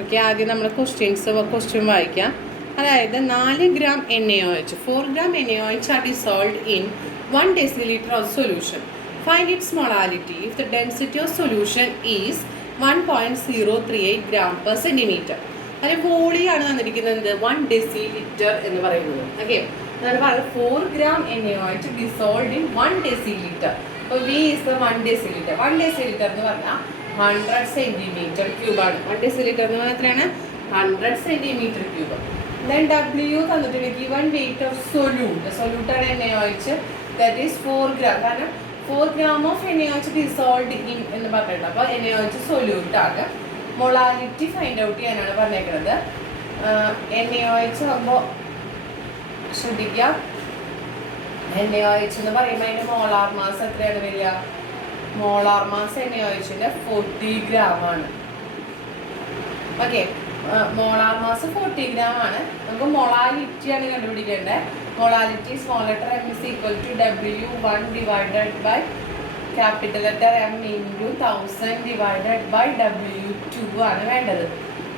Okay, ആദ്യം നമ്മൾ question വായിക്കാം. അതായത് 4 gram NaOH, 4 gram NaOH are dissolved in 1 deciliter of solution. Find its molality if the density of solution is 1.038 gram per centimeter. അതിന് വോളിയാണ് തന്നിരിക്കുന്നത് 1 deciliter എന്ന് പറയുന്നത്. Okay, അതാണ് പറയുന്നത് 4 gram NaOH dissolved in 1 deciliter. അപ്പോൾ V is the 1 deciliter. 1 deciliter എന്ന് പറഞ്ഞാൽ 100 centimeter cube ആണ്. 1 deciliter എന്ന് പറഞ്ഞാൽ എത്രയാണ്? 100 centimeter cube. Then W തന്നിട്ടുണ്ട് given weight of solute. Solute ആണ് NaOH, that is 4 gram. കാരണം 4 gram of NaOH dissolved in എന്ന് പറഞ്ഞിട്ടുണ്ട്. അപ്പോൾ NaOH solute ആണ്. മൊളാലിറ്റി ഫൈൻഡ് ഔട്ട് ചെയ്യാനാണ് പറഞ്ഞേക്കുന്നത്. NaOH ആകുമ്പോൾ ശ്രദ്ധിക്കുക, NaOH എന്ന് പറയുമ്പോൾ അതിൻ്റെ മോളാർ മാസ് എത്രയാണ് വരിക? മോളാർ മാസ് NaOHന്റെ 40 gram ആണ്. ഓക്കെ, മോളാർ മാസ് 40 gram ആണ്. നമുക്ക് മൊളാലിറ്റിയാണ് കണ്ടുപിടിക്കേണ്ടത്. Molality small letter M is equal to W1 divided by capital letter M into 1000 divided by W2 ആണ് വേണ്ടത്.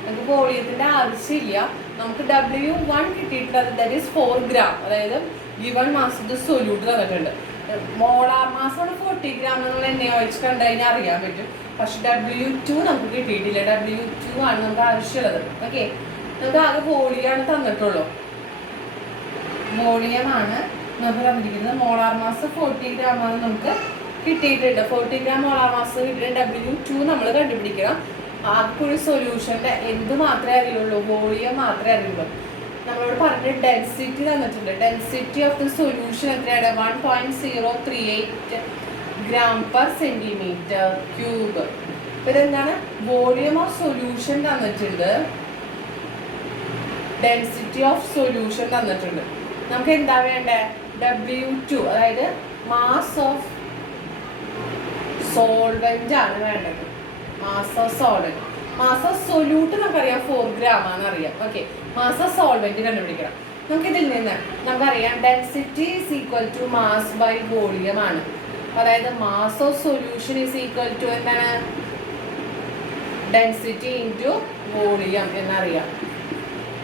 നമുക്ക് വോളിയത്തിൻ്റെ ആവശ്യമില്ല. നമുക്ക് W1 കിട്ടിയിട്ടുള്ളത് ദാറ്റ് ഈസ് 4 gram. അതായത് ഗിവൺ മാസത്തെ സൊല്യൂട്ട് തന്നിട്ടുണ്ട്. മോളാർ മാസമാണ് 40 gram എന്നുള്ള NaOH കണ്ടു കഴിഞ്ഞാൽ അറിയാൻ പറ്റും. പക്ഷെ W2 നമുക്ക് കിട്ടിയിട്ടില്ല. W2 ആണ് നമുക്ക് ആവശ്യമുള്ളത്. ഓക്കെ, നമുക്ക് ആകെ വോളിയാണ് തന്നിട്ടുള്ളൂ. വോളിയമാണ് നമുക്ക് തന്നിരിക്കുന്നത്. മോളാർ മാസ് 40 gram ആണ് നമുക്ക് കിട്ടിയിട്ടുണ്ട്. 40 gram മോളാർ മാസ് കിട്ടിയിട്ട് W2 നമ്മൾ കണ്ടുപിടിക്കണം. ആർക്കും ഒരു സൊല്യൂഷൻ്റെ എന്ത് മാത്രമേ അറിയുള്ളൂ? വോളിയം മാത്രമേ അറിയുള്ളൂ. നമ്മളോട് പറഞ്ഞ ഡെൻസിറ്റി തന്നിട്ടുണ്ട്. ഡെൻസിറ്റി ഓഫ് ദ സൊല്യൂഷൻ എത്രയാണ്? 1.038 gram per centimeter cube. ഇതെന്താണ്? വോളിയം ഓഫ് സൊല്യൂഷൻ തന്നിട്ടുണ്ട്, ഡെൻസിറ്റി ഓഫ് സൊല്യൂഷൻ തന്നിട്ടുണ്ട്. നമുക്ക് എന്താ വേണ്ടേ? W2, അതായത് മാസ് ഓഫ് സോൾവെന്റ് ആണ് വേണ്ടത്. Mass of solvent. Mass of solute നമുക്കറിയാം 4 gram ആണെന്നറിയാം. ഓക്കെ, മാസ് ഓഫ് സോൾവെന്റ് കണ്ടുപിടിക്കണം. നമുക്കിതിൽ നിന്ന് നമുക്കറിയാം density is equal to mass by volume ആണ്. അതായത് mass of solution is equal to എന്താണ്? ഡെൻസിറ്റി ഇൻറ്റു വോളിയം എന്നറിയാം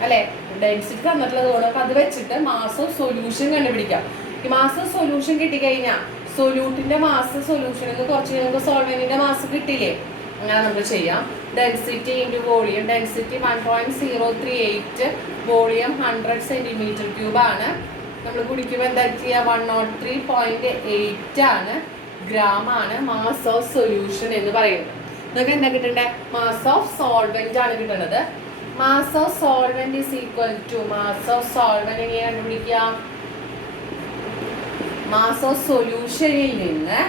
അല്ലേ? ഡെൻസിറ്റി തന്നിട്ടുള്ളത് കൊണ്ട് നമുക്ക് അത് വെച്ചിട്ട് മാസ് ഓഫ് സൊല്യൂഷൻ കണ്ടുപിടിക്കാം. ഈ മാസ് ഓഫ് സൊല്യൂഷൻ കിട്ടിക്കഴിഞ്ഞാൽ സൊല്യൂട്ടിൻ്റെ മാസ് സൊല്യൂഷനിൽ നിന്ന് കുറച്ച് നമുക്ക് സോൾവെന്റിൻ്റെ മാസ് കിട്ടില്ലേ? അങ്ങനെ നമുക്ക് ചെയ്യാം. Density into volume. Density 1.038, volume 100 centimeter cube ആണ്. നമ്മൾ കുടിക്കുമ്പോൾ എന്താ ചെയ്യുക? 103.8 ആണ്, ഗ്രാം ആണ് മാസ് ഓഫ് സൊല്യൂഷൻ എന്ന് പറയുന്നത്. നമുക്ക് എന്താ കിട്ടേണ്ടത്? മാസ് ഓഫ് സോൾവെന്റ് ആണ് കിട്ടുന്നത്. Mass of solvent is equal to mass of solvent എങ്ങനെ കണ്ടുപിടിക്കാം? മാസ് ഓഫ് സൊല്യൂഷനിൽ നിന്ന്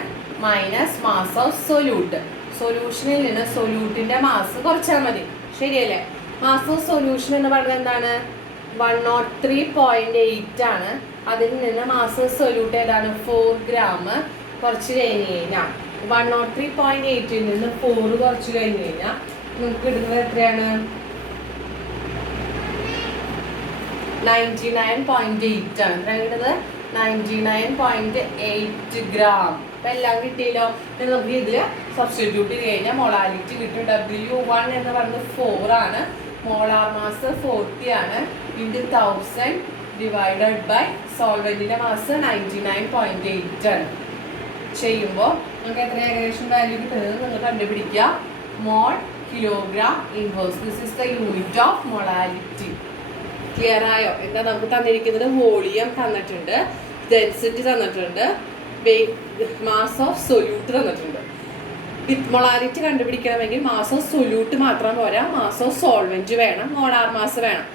മൈനസ് മാസ് ഓഫ് സൊല്യൂട്ട്. സൊല്യൂഷനിൽ നിന്ന് സൊല്യൂട്ടിൻ്റെ മാസ് കുറച്ചാൽ മതി, ശരിയല്ലേ? മാസ് ഓഫ് സൊല്യൂഷൻ എന്ന് പറയുന്നത് എന്താണ്? 103.8 ആണ്. അതിൽ നിന്ന് മാസ് ഓഫ് സൊല്യൂട്ട് ഏതാണ്? 4 gram. കുറച്ച് കഴിഞ്ഞ് കഴിഞ്ഞാൽ 103.8ൽ നിന്ന് 4 കുറച്ച് കഴിഞ്ഞ് കഴിഞ്ഞാൽ നമുക്ക് കിട്ടുന്നത് എത്രയാണ്? 99.8 ആണ്. എത്ര കിട്ടുന്നത്? 99.8 gram. അപ്പം എല്ലാം കിട്ടിയല്ലോ. നമുക്ക് ഇതിൽ സബ്സ്റ്റിറ്റ്യൂട്ട് ചെയ്ത് കഴിഞ്ഞാൽ മൊളാലിറ്റി കിട്ടും. W1 എന്ന് പറയുന്നത് 4 ആണ്. മോളാർ മാസ് 40 ആണ്. ഇൻറ്റു 1000 ഡിവൈഡഡ് ബൈ സോൾവെന്റിൻ്റെ മാസ് 99.8 ആണ്. ചെയ്യുമ്പോൾ നമുക്ക് എത്ര ഏകദേശം വാല്യൂ കിട്ടുന്നത് നിങ്ങൾ കണ്ടുപിടിക്കുക. Mole kilogram inverse. This is the unit of molality. Clear ആയോ? എന്താ നമുക്ക് തന്നിരിക്കുന്നത്? വോളിയം തന്നിട്ടുണ്ട്, ഡെൻസിറ്റി തന്നിട്ടുണ്ട്, മാസ് ഓഫ് സൊല്യൂട്ട് തന്നിട്ടുണ്ട്. വിത്ത് മൊളാലിറ്റി കണ്ടുപിടിക്കണമെങ്കിൽ മാസ് ഓഫ് സൊല്യൂട്ട് മാത്രം പോരാ, മാസ് ഓഫ് സോൾവെന്റ് വേണം, മോളാർ മാസ് വേണം.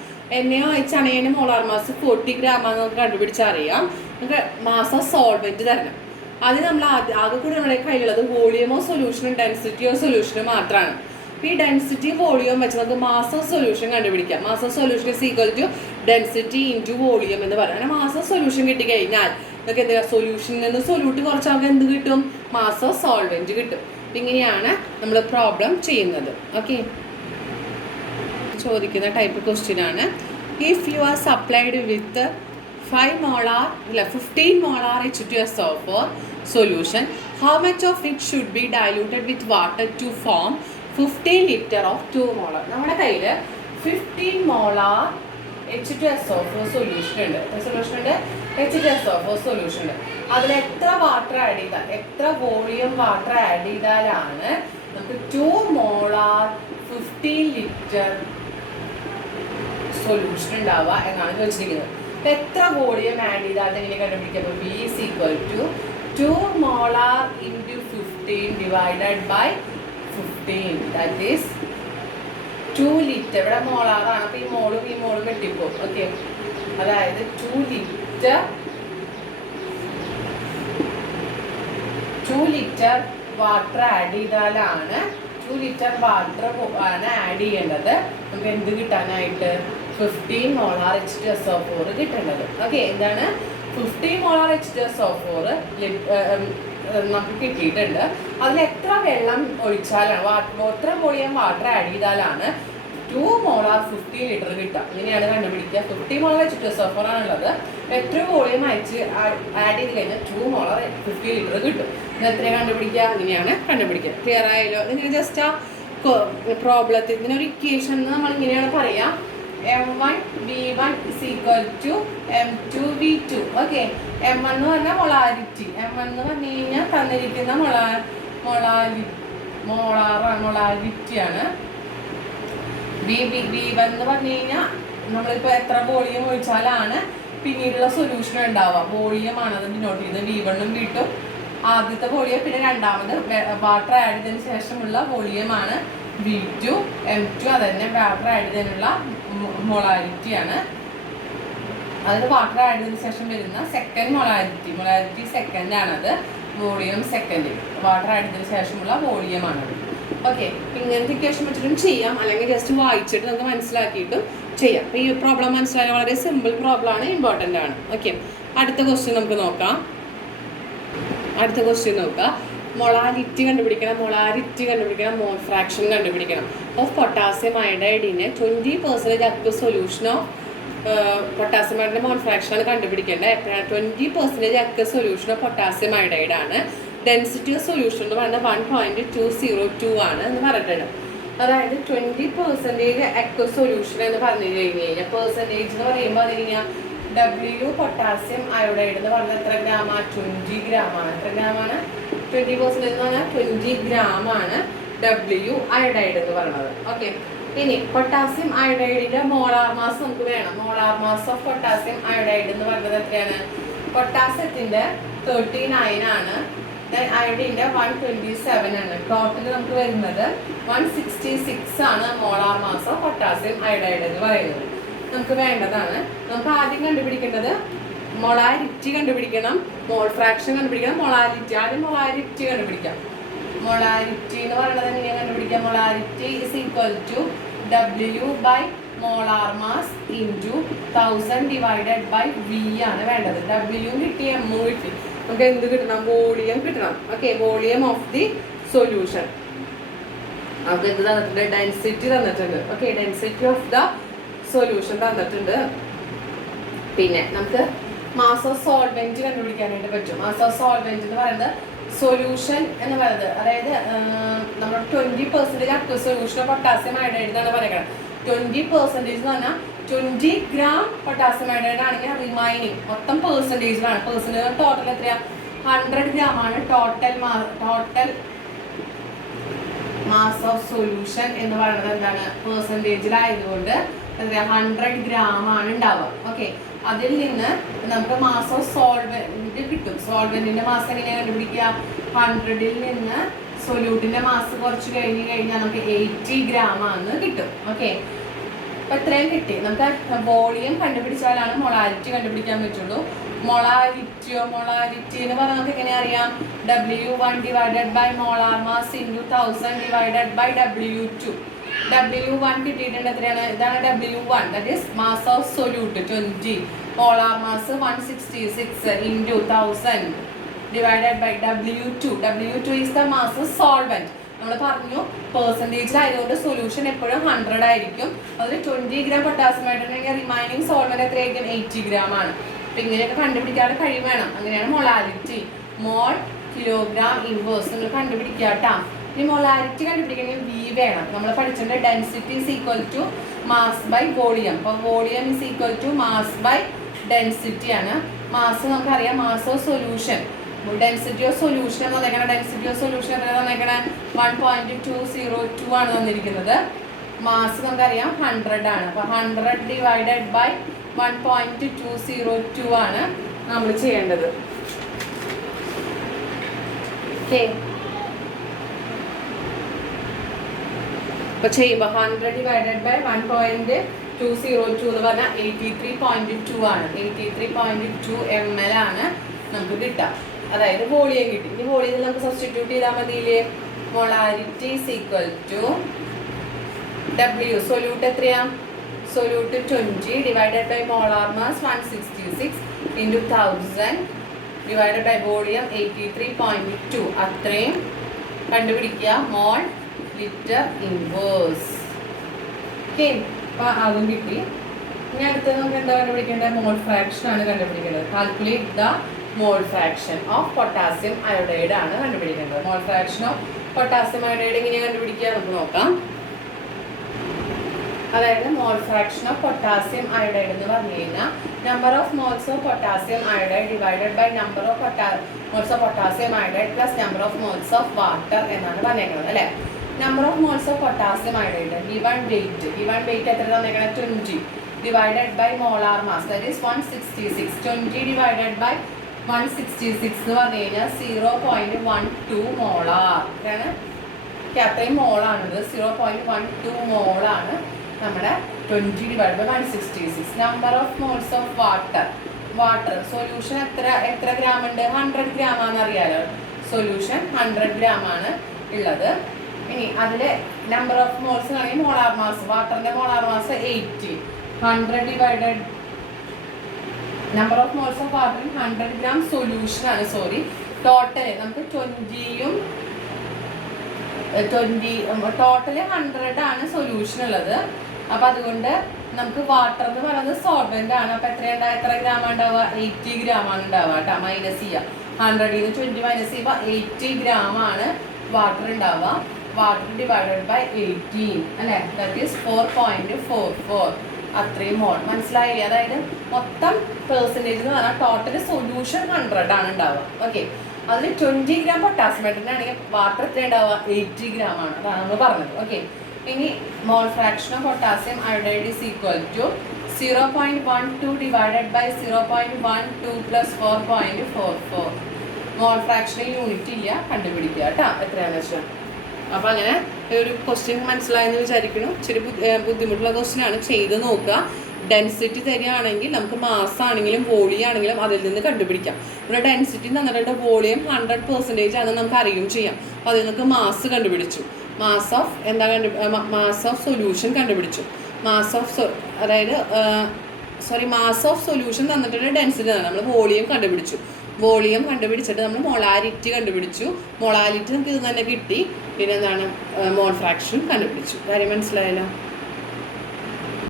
NaOH ആണെങ്കിൽ മോളാർ മാസ് 40 gram ആണെന്ന് നമുക്ക് കണ്ടുപിടിച്ചാൽ അറിയാം. നമുക്ക് മാസ് ഓഫ് സോൾവെന്റ് തരണം. അത് നമ്മൾ ആകെ കൂടി നമ്മുടെ കയ്യിലുള്ളത് വോളിയം ഓഫ് സൊല്യൂഷനും ഡെൻസിറ്റി ഓഫ് സൊല്യൂഷനും മാത്രമാണ്. ഈ ഡെൻസിറ്റി വോളിയം വെച്ച് നമുക്ക് മാസ് ഓഫ് സൊല്യൂഷൻ കണ്ടുപിടിക്കാം. Mass of solution is equal to density into volume എന്ന് പറയാം. അങ്ങനെ മാസ് ഓഫ് സൊല്യൂഷൻ കിട്ടിക്കഴിഞ്ഞാൽ നമുക്ക് എന്താ? സൊല്യൂഷനിൽ നിന്ന് സൊല്യൂട്ട് കുറച്ച് നമുക്ക് എന്ത് കിട്ടും? മാസ് ഓഫ് സോൾവെന്റ് കിട്ടും. ഇങ്ങനെയാണ് നമ്മൾ പ്രോബ്ലം ചെയ്യുന്നത്. ഓക്കെ, ചോദിക്കുന്ന ടൈപ്പ് ക്വസ്റ്റ്യൻ ആണ്. If you are supplied with 15 molar H2SO4 solution, how much of it should be diluted with water to form 15 litre of 2 molar. നമ്മുടെ കയ്യിൽ 15 മോളാർ H2SO4 സൊല്യൂഷൻ ഉണ്ട്. Solution ഉണ്ട്, H2SO4 സൊല്യൂഷൻ ഉണ്ട്. അതിൽ എത്ര water add ചെയ്താൽ, എത്ര വോളിയം വാട്ടർ ആഡ് ചെയ്താലാണ് നമുക്ക് 2 മോളാർ 15 ലിറ്റർ സൊല്യൂഷൻ ഉണ്ടാവുക എന്നാണ് ചോദിച്ചിരിക്കുന്നത്. അപ്പം എത്ര വോളിയം ആഡ് ചെയ്താൽ എങ്ങനെ കണ്ടുപിടിക്കാം? അപ്പോൾ V is equal to 2 molar into 15 divided by 15. That is 2 litre. ഇവിടെ മോളാറാണ്, അപ്പോൾ ഈ മോളും വെട്ടിപ്പോകും. ഓക്കെ, അതായത് 2 ലിറ്റർ വാട്ടർ ആഡ് ചെയ്താലാണ് 2 ലിറ്റർ വാട്ടർ ആണ് ആഡ് ചെയ്യേണ്ടത്. നമുക്ക് എന്ത് കിട്ടാനായിട്ട്? 15 മോളാർ H2SO4 കിട്ടേണ്ടത്. ഓക്കെ, എന്താണ് 15 മോളാർ H2SO4 നമുക്ക് കിട്ടിയിട്ടുണ്ട്. അതിൽ എത്ര വെള്ളം ഒഴിച്ചാലാണ്, എത്ര വോളിയം വാട്ടർ ആഡ് ചെയ്താലാണ് 2 മോളാർ 15 ലിറ്റർ കിട്ടുക? ഇങ്ങനെയാണ് കണ്ടുപിടിക്കുക. 50 മോളാർ H2SO4 ആണുള്ളത്. എത്ര വോളിയം ആഡ് ചെയ്ത് കഴിഞ്ഞാൽ 2 മോളാർ 15 ലിറ്റർ കിട്ടും. ഇത് എത്രയാണ് കണ്ടുപിടിക്കുക? ഇങ്ങനെയാണ് കണ്ടുപിടിക്കുക. ക്ലിയർ ആയല്ലോ? ഇങ്ങനെ ജസ്റ്റ് ആ പ്രോബ്ലത്തിൽ ഇതിനൊരു ഇക്വേഷൻ നമ്മൾ ഇങ്ങനെയാണ് പറയുക: M1 V1 is equal to M2 V2. Okay, M1 എന്ന് പറഞ്ഞാൽ മൊളാരിറ്റി. M1 എന്ന് പറഞ്ഞു കഴിഞ്ഞാൽ തന്നിരിക്കുന്ന മൊളാരിറ്റിയാണ്. V1 എന്ന് പറഞ്ഞു കഴിഞ്ഞാൽ നമ്മളിപ്പോൾ എത്ര വോളിയം ഒഴിച്ചാലാണ് പിന്നീടുള്ള സൊല്യൂഷൻ ഉണ്ടാവുക. വോളിയമാണ് അത് ഡിനോട്ട് ചെയ്യുന്നത്. V1 ഉം V2 ആദ്യത്തെ വോളിയം, പിന്നെ രണ്ടാമത് വാട്ടർ ആഡ് ചെയ്തതിന് ശേഷമുള്ള വോളിയമാണ് V2. M2 അത് തന്നെ വാട്ടർ ആഡ് ചെയ്തതിനുള്ള മൊളാരിറ്റിയാണ്. അതിൽ വാട്ടർ ആഡ് ചെയ്തതിന് ശേഷം വരുന്ന സെക്കൻഡ് മൊളാരിറ്റി സെക്കൻഡ് ആണത്. Volume second. വാട്ടർ ആഡ് ചെയ്തതിന് ശേഷമുള്ള വോളിയമാണത്. ഓക്കെ, ഇങ്ങനത്തെ ഇക്വേഷൻ വെച്ചിട്ടും ചെയ്യാം, അല്ലെങ്കിൽ ജസ്റ്റ് വായിച്ചിട്ട് നമുക്ക് മനസ്സിലാക്കിയിട്ടും ചെയ്യാം. അപ്പോൾ ഈ പ്രോബ്ലം മനസ്സിലാക്കാൻ വളരെ സിമ്പിൾ പ്രോബ്ലം ആണ്, ഇമ്പോർട്ടൻ്റ് ആണ്. ഓക്കെ, അടുത്ത ക്വസ്റ്റ്യൻ നമുക്ക് നോക്കാം. മൊളാരിറ്റി കണ്ടുപിടിക്കണം. മോൾ ഫ്രാക്ഷൻ കണ്ടുപിടിക്കണം. ഓഫ് പൊട്ടാസ്യം അയഡൈഡിനെ 20% അക്വസ് സൊല്യൂഷൻ ഓഫ് പൊട്ടാസ്യം അയഡൈഡിൻ്റെ മോൾ ഫ്രാക്ഷൻ ആണ് കണ്ടുപിടിക്കേണ്ടത്. എപ്പോഴാണ്? 20% aqueous solution of potassium iodide ആണ്. ഡെൻസിറ്റി ഓഫ് സൊല്യൂഷൻ എന്ന് പറയുന്നത് 1.202 ആണ് എന്ന് പറഞ്ഞിട്ടുണ്ട്. അതായത് 20% അക്വസ് സൊല്യൂഷൻ എന്ന് പറഞ്ഞു കഴിഞ്ഞാൽ, പെർസെൻറ്റേജ് എന്ന് പറയുമ്പോൾ അത് കഴിഞ്ഞാൽ W പൊട്ടാസ്യം അയോഡൈഡ് എന്ന് പറഞ്ഞാൽ എത്ര ഗ്രാമാണ്? 20 ഗ്രാമാണ്. എത്ര ഗ്രാമാണ്? 20% എന്ന് പറഞ്ഞാൽ 20 ഗ്രാമാണ് W അയോഡൈഡ് എന്ന് പറയുന്നത്. ഓക്കെ, ഇനി പൊട്ടാസ്യം അയോഡൈഡിന്റെ മോളാർ മാസ് നമുക്ക് വേണം. Molar mass of potassium iodide എന്ന് പറയുന്നത് എത്രയാണ്? പൊട്ടാസ്യത്തിന്റെ 39 ആണ്. അയോഡിന്റെ 127 ആണ്. ടോട്ടൽ നമുക്ക് വരുന്നത് 166 ആണ് molar mass of potassium iodide എന്ന് പറയുന്നത്. നമുക്ക് വേണ്ടതാണ്. നമുക്ക് ആദ്യം കണ്ടുപിടിക്കേണ്ടത് മൊളാരിറ്റി കണ്ടുപിടിക്കണം, മോൾ ഫ്രാക്ഷൻ കണ്ടുപിടിക്കണം. ആദ്യം മൊളാരിറ്റി കണ്ടുപിടിക്കാം. മൊളാരിറ്റി എന്ന് പറയുന്നത് എങ്ങനെയാണ് കണ്ടുപിടിക്കാം? Molarity is equal to W by molar mass into 1000 divided by V ആണ് വേണ്ടത്. W കിട്ടി, M കിട്ടി. നമുക്ക് എന്ത് കിട്ടണം? വോളിയം കിട്ടണം. Okay, volume of the solution. നമുക്ക് എന്ത് തന്നിട്ടുണ്ട്? ഡെൻസിറ്റി തന്നിട്ടുണ്ട്. Okay, density of the solution തന്നിട്ടുണ്ട്. പിന്നെ നമുക്ക് മാസ് ഓഫ് സോൾവെന്റ് കണ്ടുപിടിക്കാനായിട്ട് പറ്റും. മാസ് ഓഫ് സോൾവെന്റ് എന്ന് പറയുന്നത് സൊല്യൂഷൻ എന്ന് പറയുന്നത്, അതായത് നമ്മൾ 20% aqueous solution of potassium iodide എന്നാണ് പറയുന്നത്. 20% എന്ന് പറഞ്ഞാൽ 20 ഗ്രാം പൊട്ടാസ്യം അയോഡൈഡ് ആണെങ്കിൽ റിമൈനിങ് മൊത്തം പെർസെൻറ്റേജിലാണ്. പെർസെൻറ്റേജ് ടോട്ടൽ എത്രയാണ്? 100 ഗ്രാം ആണ് ടോട്ടൽ മാസ് ഓഫ് സൊല്യൂഷൻ എന്ന് പറയുന്നത്. എന്താണ്? പെർസെൻറ്റേജിലായതുകൊണ്ട് 100 ഗ്രാം ആണ് ഉണ്ടാവുക. ഓക്കെ, അതിൽ നിന്ന് നമുക്ക് മാസ് ഓഫ് സോൾവെന്റ് കിട്ടും. സോൾവെന്റിന്റെ മാസ് എങ്ങനെയാണ് കണ്ടുപിടിക്കുക? 100ൽ നിന്ന് സൊല്യൂട്ടിന്റെ മാസ് കുറച്ച് കഴിഞ്ഞാൽ നമുക്ക് 80 ഗ്രാം ആണെന്ന് കിട്ടും. ഓക്കെ, അപ്പൊ ഇത്രയും കിട്ടി. നമുക്ക് വോളിയം കണ്ടുപിടിച്ചാലാണ് മൊളാരിറ്റി കണ്ടുപിടിക്കാൻ പറ്റുള്ളൂ. മൊളാരിറ്റി എന്ന് പറഞ്ഞാൽ നമുക്ക് എങ്ങനെ അറിയാം? W1 divided by molar mass into 1000 divided by W2. W1 കിട്ടിയിട്ടുണ്ട്. എത്രയാണ്? ഇതാണ് W1, that is mass of solute 20. Molar mass 166 into 1000 divided by W2. W2 is the mass of solvent. നമ്മൾ പറഞ്ഞു പെർസെൻറ്റേജിലായതുകൊണ്ട് സൊല്യൂഷൻ എപ്പോഴും 100 ആയിരിക്കും. അതിൽ 20 ഗ്രാം പൊട്ടാസ്യം ആയിട്ടുണ്ടെങ്കിൽ റിമൈനിങ് സോൾവെന്റ് എത്രയായിരിക്കും? 80 ഗ്രാം ആണ്. അപ്പം ഇങ്ങനെയൊക്കെ കണ്ടുപിടിക്കാതെ കഴിവ് വേണം. അങ്ങനെയാണ് മൊളാരിറ്റി. മോൾ കിലോഗ്രാം ഇൻവേഴ്സ് നിങ്ങൾ കണ്ടുപിടിക്കുക കേട്ടോ. ഇനി മൊളാരിറ്റി കണ്ടുപിടിക്കണമെങ്കിൽ വി വേണം. നമ്മൾ പഠിച്ചിട്ടുണ്ട് density is equal to mass by volume. അപ്പോൾ volume is equal to mass by density ആണ്. മാസ് നമുക്കറിയാം, mass of solution, density of solution എന്ന് പറഞ്ഞേക്കണം. ഡെൻസിറ്റി ഓഫ് സൊല്യൂഷൻ എത്ര തന്നേക്കണേ? 1.202 ആണ് തന്നിരിക്കുന്നത്. മാസ് നമുക്കറിയാം 100 ആണ്. അപ്പോൾ 100 ഡിവൈഡഡ് ബൈ 1.202 ആണ് നമ്മൾ ചെയ്യേണ്ടത്. ഓക്കെ, അപ്പോൾ ചെയ്യുമ്പോൾ 100 ഡിവൈഡഡ് ബൈ 1.202 എന്ന് പറഞ്ഞാൽ 83.2 ആണ്. 83.2 ml ആണ് നമുക്ക് കിട്ടാം. അതായത് വോളിയം കിട്ടി. ഇനി വോളിയം നമുക്ക് സബ്സ്റ്റിറ്റ്യൂട്ട് ചെയ്താൽ മതിയില്ലേ? Molarity is equal to W. Solute എത്രയാ? Solute 20 divided by molar mass 166 into 1000 divided by volume 83.2. അത്രയും കണ്ടുപിടിക്കുക. മോൾ ലിറ്റർ ഇൻവേഴ്സ്. ഓക്കെ, അപ്പോൾ അതും കിട്ടി. ഇനി അടുത്തത് നമുക്ക് എന്താ കണ്ടുപിടിക്കേണ്ടത്? മോൾ ഫ്രാക്ഷൻ ആണ് കണ്ടുപിടിക്കേണ്ടത്. Calculate the mole fraction of potassium iodide ആണ് കണ്ടുപിടിക്കേണ്ടത്. Mole fraction of potassium iodide എങ്ങനെയാണ് കണ്ടുപിടിക്കുക നമുക്ക് നോക്കാം. അതായത് mole fraction of potassium iodide എന്ന് പറഞ്ഞു കഴിഞ്ഞാൽ number of moles of potassium iodide divided by number of moles of potassium iodide plus number of moles of water എന്നാണ് പറഞ്ഞേക്കുന്നത് അല്ലേ. Number of moles of potassium iodide given weight എത്ര തന്നേക്കണം? 20 divided by molar mass that is 166. 20 divided by 166 എന്ന് പറഞ്ഞു കഴിഞ്ഞാൽ 0.12 molar. ഇതാണ് അത്രയും മോളാണിത്. 0.12 മോളാണ് നമ്മുടെ 20 divide by 166. Number of moles of water solution എത്ര ഗ്രാം ഉണ്ട്? 100 ഗ്രാം ആണെന്ന് അറിയാലോ. സൊല്യൂഷൻ 100 ഗ്രാം ആണ് ഉള്ളത്. ഇനി അതിൽ നമ്പർ ഓഫ് മോൾസ് ആണെങ്കിൽ മോളാർ മാസ്, വാട്ടറിന്റെ molar mass 80. 100 divided number of moles of water 100 gram solution ആണ്. ടോട്ടൽ നമുക്ക് 20 ടോട്ടല് 100 ആണ് സൊല്യൂഷൻ ഉള്ളത്. അപ്പം അതുകൊണ്ട് നമുക്ക് വാട്ടർ എന്ന് പറയുന്നത് സോൾവെന്റ് ആണ്. അപ്പം എത്ര ഗ്രാം ഉണ്ടാവുക? 80 ഗ്രാം ആണ് ഉണ്ടാവുക കേട്ടോ. മൈനസ് ചെയ്യുക, 100 20 മൈനസ് ചെയ്യുമ്പോൾ 80 ഗ്രാം ആണ് വാട്ടർ ഉണ്ടാവുക. വാട്ടർ ഡിവൈഡഡ് ബൈ 18 അല്ലേ, ദാറ്റ് ഈസ് 4.44. അത്രയും മോൾ. മനസ്സിലായില്ലേ? അതായത് മൊത്തം പെർസെൻറ്റേജ് എന്ന് പറഞ്ഞാൽ ടോട്ടൽ സൊല്യൂഷൻ 100 ആണ് ഉണ്ടാവുക. ഓക്കെ, അതിൽ 20 ഗ്രാം പൊട്ടാസ്യം ആണെങ്കിൽ വാട്ടർ എത്ര ഉണ്ടാവുക? 80 ഗ്രാം ആണ്. അതാണ് നമ്മൾ പറഞ്ഞത്. ഓക്കെ, ഇനി mole fraction of potassium iodide is equal to 0.12 divided by 0.12 plus 4.44. Mole ഫ്രാക്ഷന് യൂണിറ്റ് ഇല്ല, കണ്ടുപിടിക്കുക കേട്ടോ എത്രയാണെന്ന് വെച്ചാൽ. അപ്പോൾ അങ്ങനെ ഒരു ക്വസ്റ്റ്യൻ മനസ്സിലായെന്ന് വിചാരിക്കുന്നു. ഇച്ചിരി ബുദ്ധിമുട്ടുള്ള ക്വസ്റ്റ്യൻ ആണ്, ചെയ്ത് നോക്കുക. ഡെൻസിറ്റി തരികയാണെങ്കിൽ നമുക്ക് മാസ് ആണെങ്കിലും വോളിയം ആണെങ്കിലും അതിൽ നിന്ന് കണ്ടുപിടിക്കാം. ഇവിടെ ഡെൻസിറ്റി തന്നിട്ടുണ്ട്, വോളിയം 100% ആണെന്ന് നമുക്ക് അറിയുകയും ചെയ്യാം. അപ്പോൾ അതിൽ നമുക്ക് മാസ് കണ്ടുപിടിച്ചു. മാസ് ഓഫ് സൊല്യൂഷൻ കണ്ടുപിടിച്ചു. മാസ് ഓഫ് സൊല്യൂഷൻ തന്നിട്ടുണ്ട്, ഡെൻസിറ്റി തന്നെ നമ്മൾ വോളിയം കണ്ടുപിടിച്ചു. വോളിയം കണ്ടുപിടിച്ചിട്ട് നമ്മൾ മൊളാരിറ്റി കണ്ടുപിടിച്ചു. മൊളാരിറ്റി നമുക്ക് ഇത് തന്നെ കിട്ടി. പിന്നെ എന്താണ്? മോൾ ഫ്രാക്ഷൻ കണ്ടുപിടിച്ചു. കാര്യം മനസ്സിലായല്ലോ?